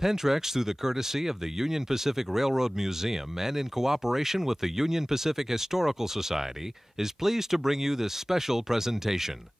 Pentrex, through the courtesy of the Union Pacific Railroad Museum and in cooperation with the Union Pacific Historical Society, is pleased to bring you this special presentation.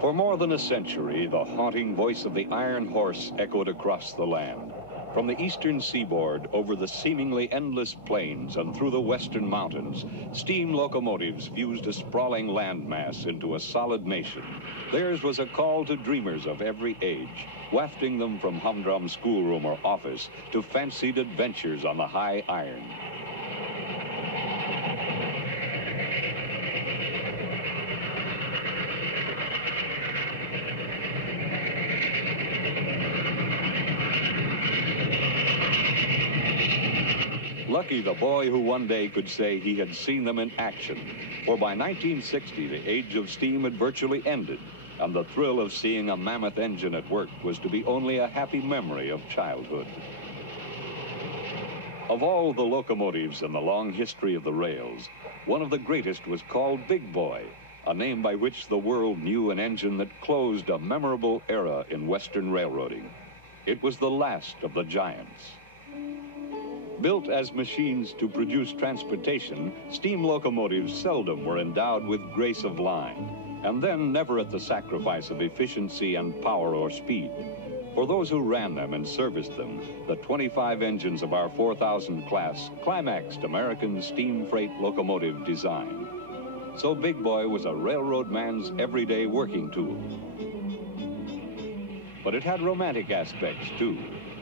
For more than a century, the haunting voice of the iron horse echoed across the land. From the eastern seaboard, over the seemingly endless plains and through the western mountains, steam locomotives fused a sprawling landmass into a solid nation. Theirs was a call to dreamers of every age, wafting them from humdrum schoolroom or office to fancied adventures on the high iron. Lucky the boy who one day could say he had seen them in action, for by 1960 the age of steam had virtually ended, and the thrill of seeing a mammoth engine at work was to be only a happy memory of childhood. Of all the locomotives in the long history of the rails, one of the greatest was called Big Boy, a name by which the world knew an engine that closed a memorable era in Western railroading. It was the last of the giants. Built as machines to produce transportation, steam locomotives seldom were endowed with grace of line, and then never at the sacrifice of efficiency and power or speed. For those who ran them and serviced them, the 25 engines of our 4000 class climaxed American steam freight locomotive design. So Big Boy was a railroad man's everyday working tool. But it had romantic aspects, too,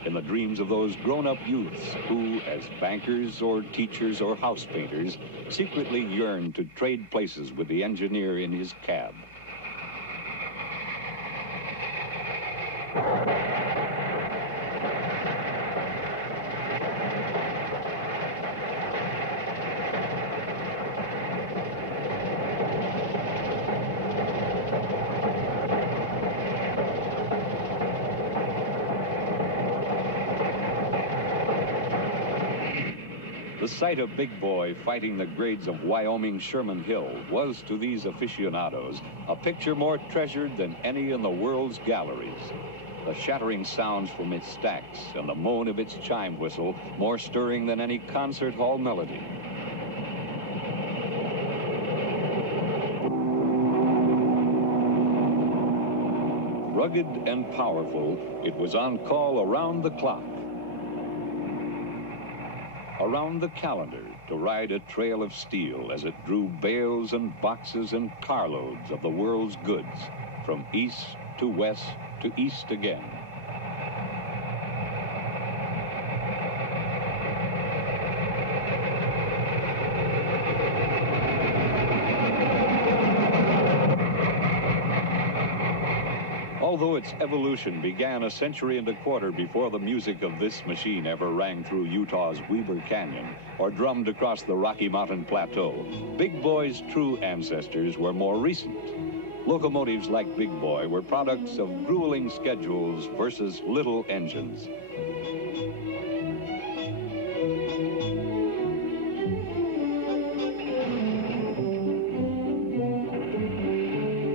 in the dreams of those grown-up youths who, as bankers or teachers or house painters, secretly yearned to trade places with the engineer in his cab. The sight of Big Boy fighting the grades of Wyoming Sherman Hill was, to these aficionados, a picture more treasured than any in the world's galleries. The shattering sounds from its stacks and the moan of its chime whistle more stirring than any concert hall melody. Rugged and powerful, it was on call around the clock, around the calendar, to ride a trail of steel as it drew bales and boxes and carloads of the world's goods from east to west to east again. Although its evolution began a century and a quarter before the music of this machine ever rang through Utah's Weber Canyon or drummed across the Rocky Mountain Plateau, Big Boy's true ancestors were more recent. Locomotives like Big Boy were products of grueling schedules versus little engines.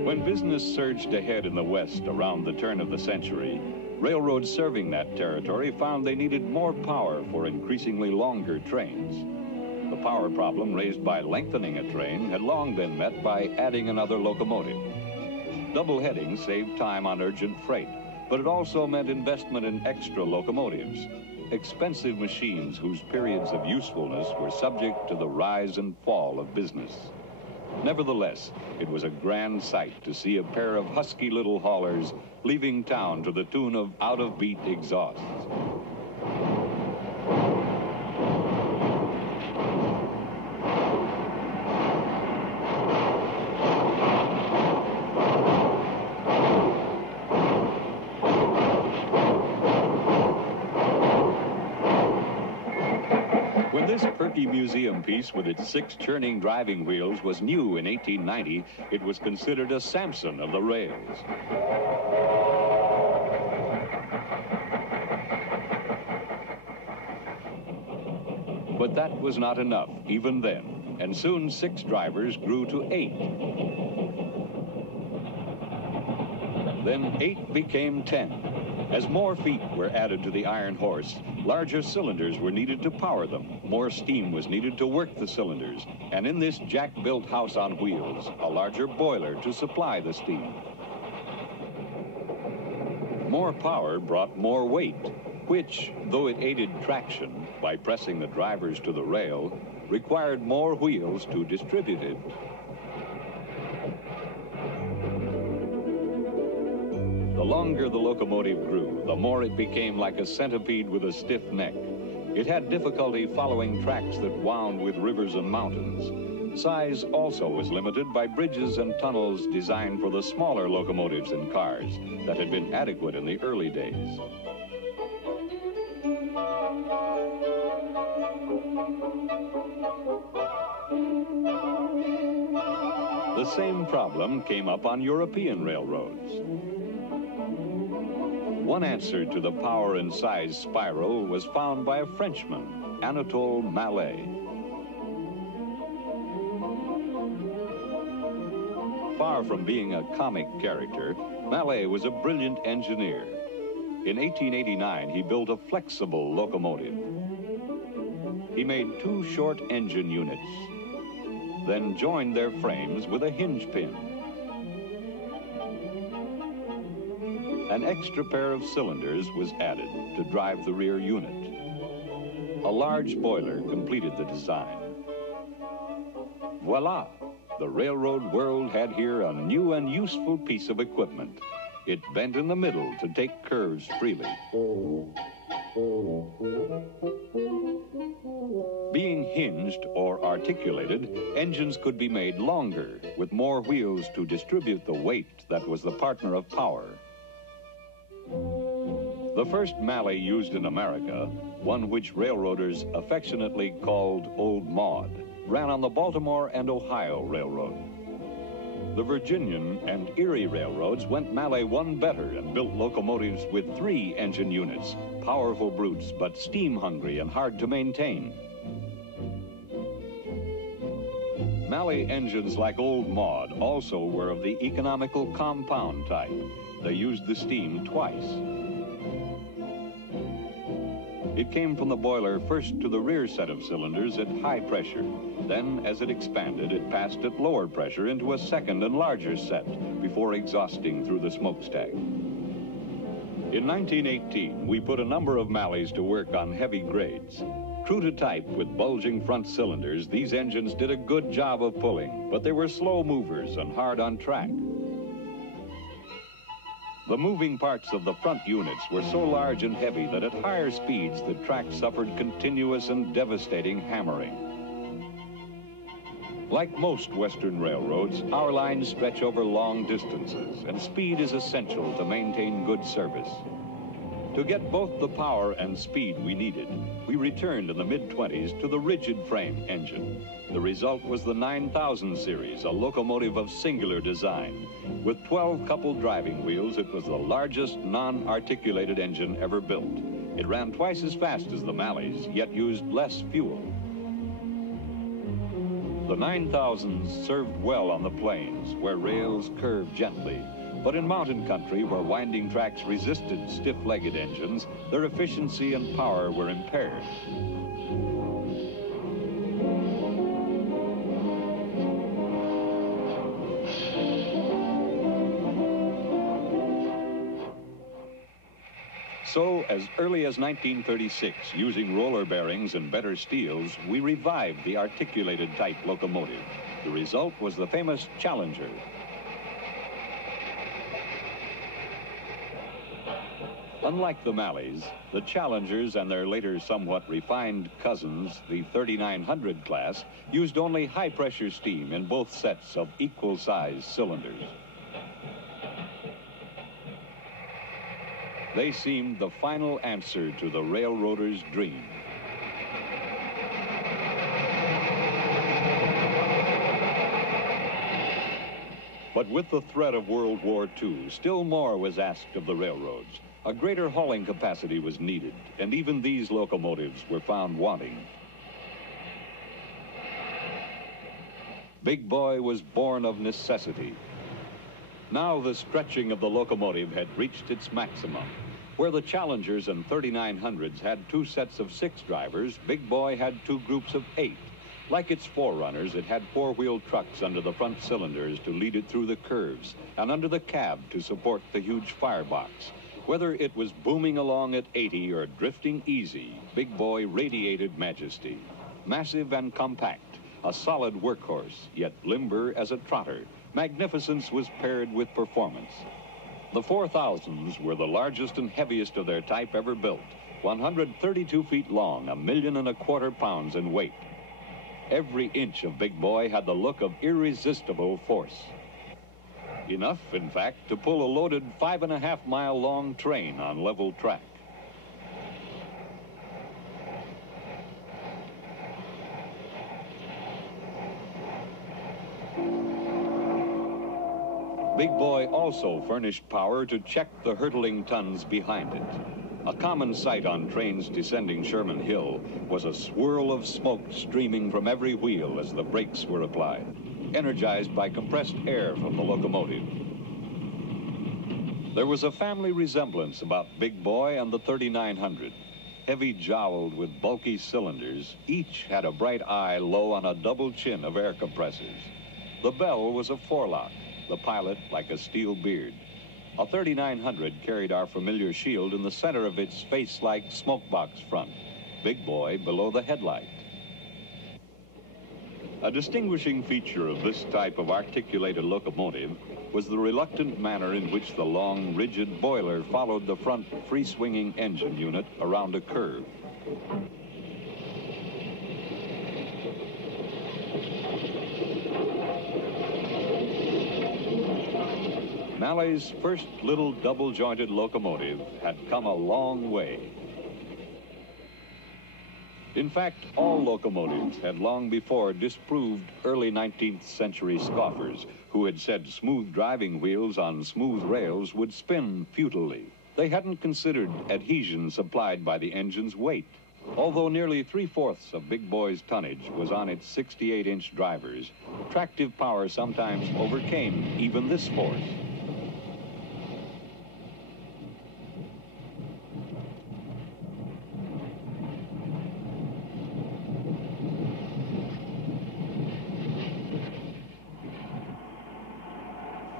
When business surged ahead in the West around the turn of the century, railroads serving that territory found they needed more power for increasingly longer trains. The power problem raised by lengthening a train had long been met by adding another locomotive. Double heading saved time on urgent freight, but it also meant investment in extra locomotives, expensive machines whose periods of usefulness were subject to the rise and fall of business. Nevertheless, it was a grand sight to see a pair of husky little haulers leaving town to the tune of out-of-beat exhausts. When this perky museum piece with its 6 churning driving wheels was new in 1890, it was considered a Samson of the rails. But that was not enough, even then, and soon 6 drivers grew to 8. Then 8 became 10. As more feet were added to the iron horse, larger cylinders were needed to power them. More steam was needed to work the cylinders, and in this jack-built house on wheels, a larger boiler to supply the steam. More power brought more weight, which, though it aided traction by pressing the drivers to the rail, required more wheels to distribute it. The longer the locomotive grew, the more it became like a centipede with a stiff neck. It had difficulty following tracks that wound with rivers and mountains. Size also was limited by bridges and tunnels designed for the smaller locomotives and cars that had been adequate in the early days. The same problem came up on European railroads. One answer to the power and size spiral was found by a Frenchman, Anatole Mallet. Far from being a comic character, Mallet was a brilliant engineer. In 1889, he built a flexible locomotive. He made 2 short engine units, then joined their frames with a hinge pin. An extra pair of cylinders was added to drive the rear unit. A large boiler completed the design. Voila! The railroad world had here a new and useful piece of equipment. It bent in the middle to take curves freely. Being hinged or articulated, engines could be made longer, with more wheels to distribute the weight that was the partner of power. The first Mallet used in America, one which railroaders affectionately called Old Maud, ran on the Baltimore and Ohio Railroad. The Virginian and Erie railroads went Mallet one better and built locomotives with 3 engine units, powerful brutes, but steam-hungry and hard to maintain. Mallet engines like Old Maud also were of the economical compound type. They used the steam twice. It came from the boiler first to the rear set of cylinders at high pressure. Then, as it expanded, it passed at lower pressure into a second and larger set before exhausting through the smokestack. In 1918, we put a number of Mallets to work on heavy grades. True to type with bulging front cylinders, these engines did a good job of pulling, but they were slow movers and hard on track. The moving parts of the front units were so large and heavy that at higher speeds the track suffered continuous and devastating hammering. Like most Western railroads, our lines stretch over long distances, and speed is essential to maintain good service. To get both the power and speed we needed, we returned in the mid-20s to the rigid frame engine. The result was the 9000 series, a locomotive of singular design. With 12 coupled driving wheels, it was the largest non-articulated engine ever built. It ran twice as fast as the Mallets, yet used less fuel. The 9000s served well on the plains, where rails curved gently. But in mountain country, where winding tracks resisted stiff-legged engines, their efficiency and power were impaired. So, as early as 1936, using roller bearings and better steels, we revived the articulated type locomotive. The result was the famous Challenger. Unlike the Mallets, the Challengers and their later somewhat refined cousins, the 3900 class, used only high-pressure steam in both sets of equal-sized cylinders. They seemed the final answer to the railroader's dream. But with the threat of World War II, still more was asked of the railroads. A greater hauling capacity was needed, and even these locomotives were found wanting. Big Boy was born of necessity. Now the stretching of the locomotive had reached its maximum. Where the Challengers and 3900s had 2 sets of 6 drivers, Big Boy had 2 groups of 8. Like its forerunners, it had 4-wheel trucks under the front cylinders to lead it through the curves, and under the cab to support the huge firebox. Whether it was booming along at 80 or drifting easy, Big Boy radiated majesty. Massive and compact, a solid workhorse, yet limber as a trotter, magnificence was paired with performance. The 4000s were the largest and heaviest of their type ever built, 132 feet long, 1.25 million pounds in weight. Every inch of Big Boy had the look of irresistible force. Enough, in fact, to pull a loaded 5.5-mile-long train on level track. Big Boy also furnished power to check the hurtling tons behind it. A common sight on trains descending Sherman Hill was a swirl of smoke streaming from every wheel as the brakes were applied, energized by compressed air from the locomotive. There was a family resemblance about Big Boy and the 3900. Heavy-jowled with bulky cylinders, each had a bright eye low on a double chin of air compressors. The bell was a forelock, the pilot like a steel beard. A 3900 carried our familiar shield in the center of its face-like smokebox front, Big Boy below the headlight. A distinguishing feature of this type of articulated locomotive was the reluctant manner in which the long, rigid boiler followed the front free-swinging engine unit around a curve. Mallet's first little double-jointed locomotive had come a long way. In fact, all locomotives had long before disproved early 19th century scoffers who had said smooth driving wheels on smooth rails would spin futilely. They hadn't considered adhesion supplied by the engine's weight. Although nearly 3/4 of Big Boy's tonnage was on its 68-inch drivers, tractive power sometimes overcame even this force.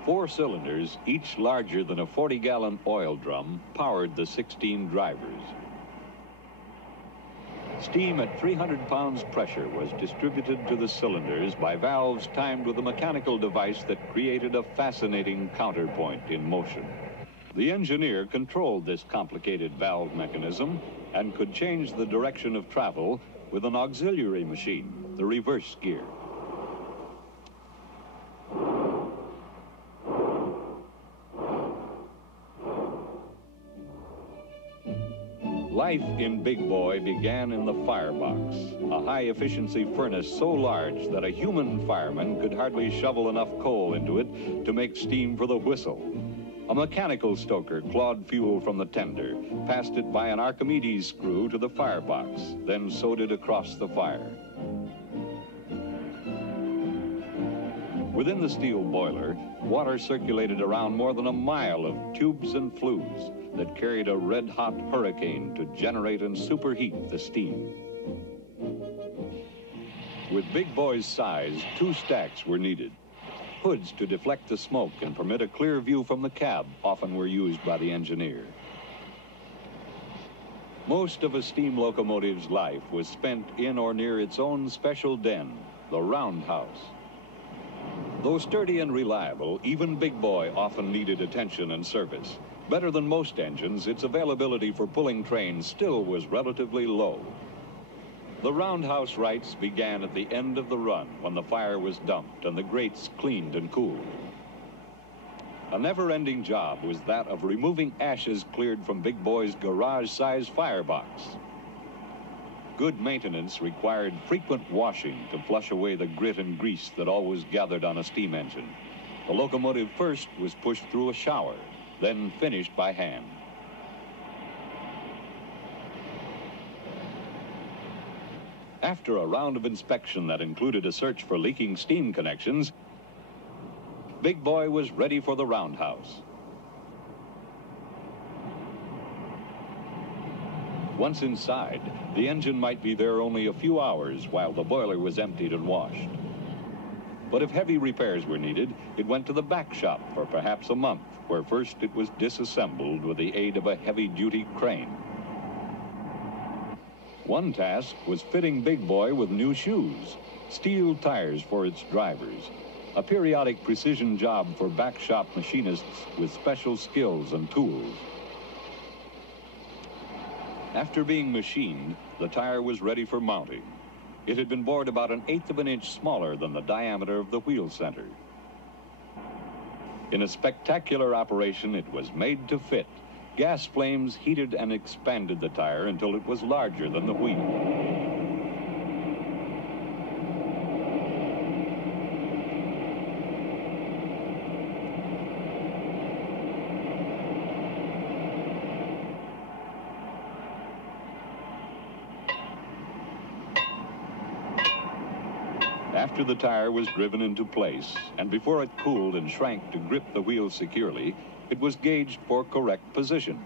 Four cylinders, each larger than a 40-gallon oil drum, powered the 16 drivers. Steam at 300 pounds pressure was distributed to the cylinders by valves timed with a mechanical device that created a fascinating counterpoint in motion. The engineer controlled this complicated valve mechanism and could change the direction of travel with an auxiliary machine, the reverse gear. Life in Big Boy began in the firebox, a high-efficiency furnace so large that a human fireman could hardly shovel enough coal into it to make steam for the whistle. A mechanical stoker clawed fuel from the tender, passed it by an Archimedes screw to the firebox, then sewed it across the fire. Within the steel boiler, water circulated around more than a mile of tubes and flues that carried a red-hot hurricane to generate and superheat the steam. With Big Boy's size, 2 stacks were needed. Hoods to deflect the smoke and permit a clear view from the cab often were used by the engineer. Most of a steam locomotive's life was spent in or near its own special den, the roundhouse. Though sturdy and reliable, even Big Boy often needed attention and service. Better than most engines, its availability for pulling trains still was relatively low. The roundhouse rights began at the end of the run when the fire was dumped and the grates cleaned and cooled. A never-ending job was that of removing ashes cleared from Big Boy's garage-sized firebox. Good maintenance required frequent washing to flush away the grit and grease that always gathered on a steam engine. The locomotive first was pushed through a shower, then finished by hand. After a round of inspection that included a search for leaking steam connections, Big Boy was ready for the roundhouse. Once inside, the engine might be there only a few hours while the boiler was emptied and washed. But if heavy repairs were needed, it went to the back shop for perhaps a month, where first it was disassembled with the aid of a heavy-duty crane. One task was fitting Big Boy with new shoes, steel tires for its drivers, a periodic precision job for back shop machinists with special skills and tools. After being machined, the tire was ready for mounting. It had been bored about 1/8 of an inch smaller than the diameter of the wheel center. In a spectacular operation, it was made to fit. Gas flames heated and expanded the tire until it was larger than the wheel. After the tire was driven into place, and before it cooled and shrank to grip the wheel securely, it was gauged for correct position.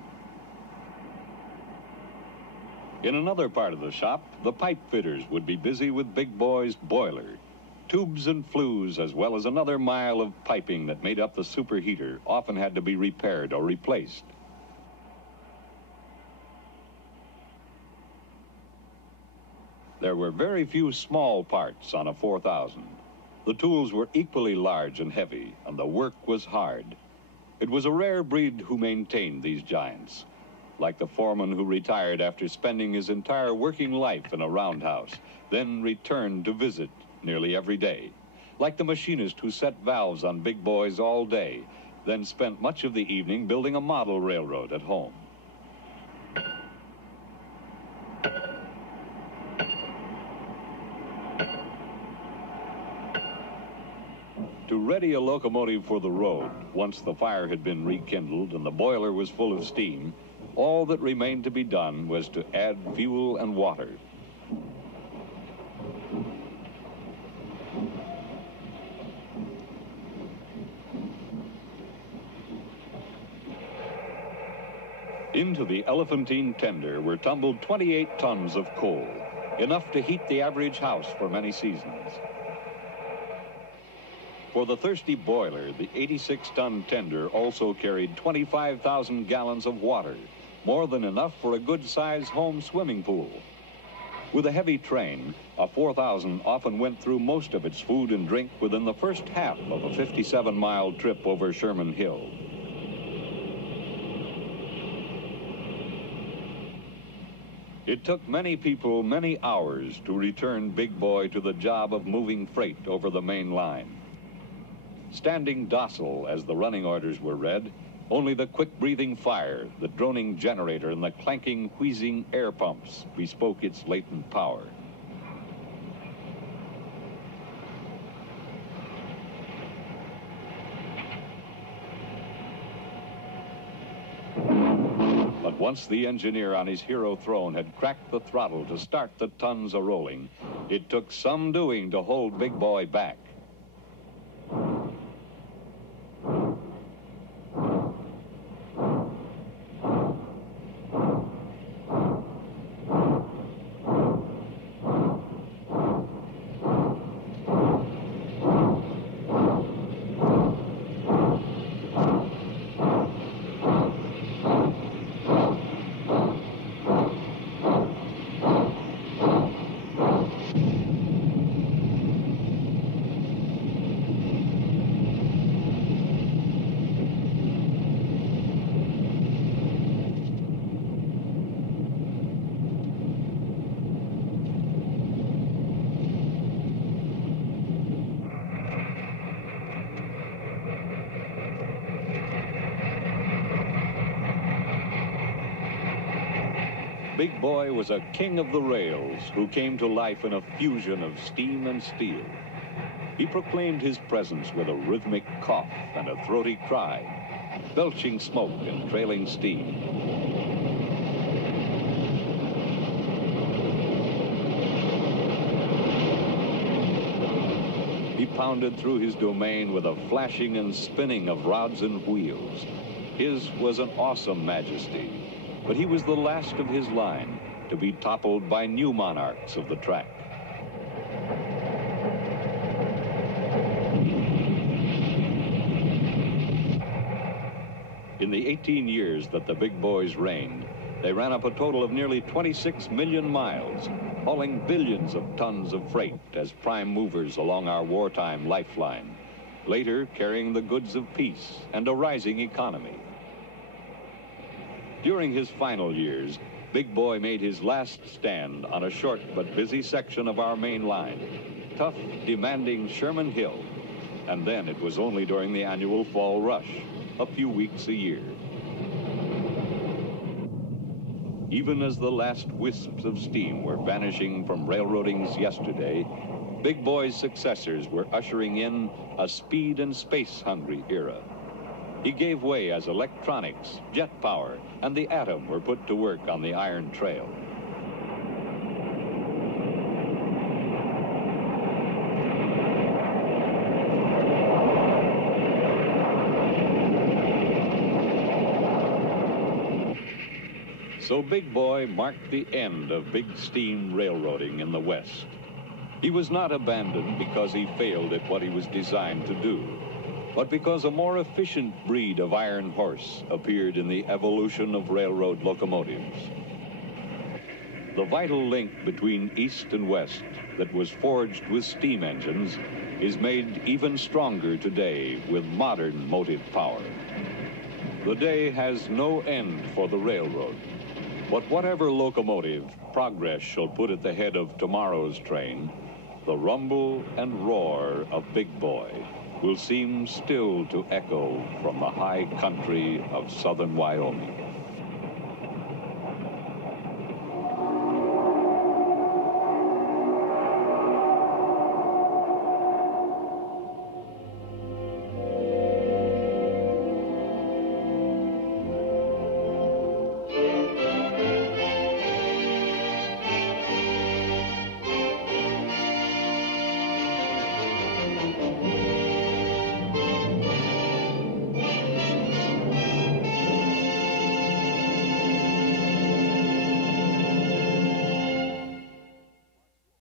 In another part of the shop, the pipe fitters would be busy with Big Boy's boiler. Tubes and flues, as well as another mile of piping that made up the superheater, often had to be repaired or replaced. There were very few small parts on a 4000. The tools were equally large and heavy, and the work was hard. It was a rare breed who maintained these giants, like the foreman who retired after spending his entire working life in a roundhouse, then returned to visit nearly every day, like the machinist who set valves on Big Boys all day, then spent much of the evening building a model railroad at home. To ready a locomotive for the road, once the fire had been rekindled and the boiler was full of steam, all that remained to be done was to add fuel and water. Into the elephantine tender were tumbled 28 tons of coal, enough to heat the average house for many seasons. For the thirsty boiler, the 86-ton tender also carried 25,000 gallons of water, more than enough for a good-sized home swimming pool. With a heavy train, a 4000 often went through most of its food and drink within the first half of a 57-mile trip over Sherman Hill. It took many people many hours to return Big Boy to the job of moving freight over the main line. Standing docile as the running orders were read, only the quick-breathing fire, the droning generator, and the clanking, wheezing air pumps bespoke its latent power. But once the engineer on his hero throne had cracked the throttle to start the tons a-rolling, it took some doing to hold Big Boy back. Big Boy was a king of the rails who came to life in a fusion of steam and steel. He proclaimed his presence with a rhythmic cough and a throaty cry, belching smoke and trailing steam. He pounded through his domain with a flashing and spinning of rods and wheels. His was an awesome majesty, but he was the last of his line to be toppled by new monarchs of the track. In the 18 years that the big boys reigned, they ran up a total of nearly 26 million miles, hauling billions of tons of freight as prime movers along our wartime lifeline, later carrying the goods of peace and a rising economy. During his final years, Big Boy made his last stand on a short but busy section of our main line, tough, demanding Sherman Hill, and then it was only during the annual fall rush, a few weeks a year. Even as the last wisps of steam were vanishing from railroading's yesterday, Big Boy's successors were ushering in a speed and space-hungry era. He gave way as electronics, jet power, and the atom were put to work on the iron trail. So Big Boy marked the end of big steam railroading in the West. He was not abandoned because he failed at what he was designed to do, but because a more efficient breed of iron horse appeared in the evolution of railroad locomotives. The vital link between East and West that was forged with steam engines is made even stronger today with modern motive power. The day has no end for the railroad. But whatever locomotive progress shall put at the head of tomorrow's train, the rumble and roar of Big Boy will seem still to echo from the high country of southern Wyoming.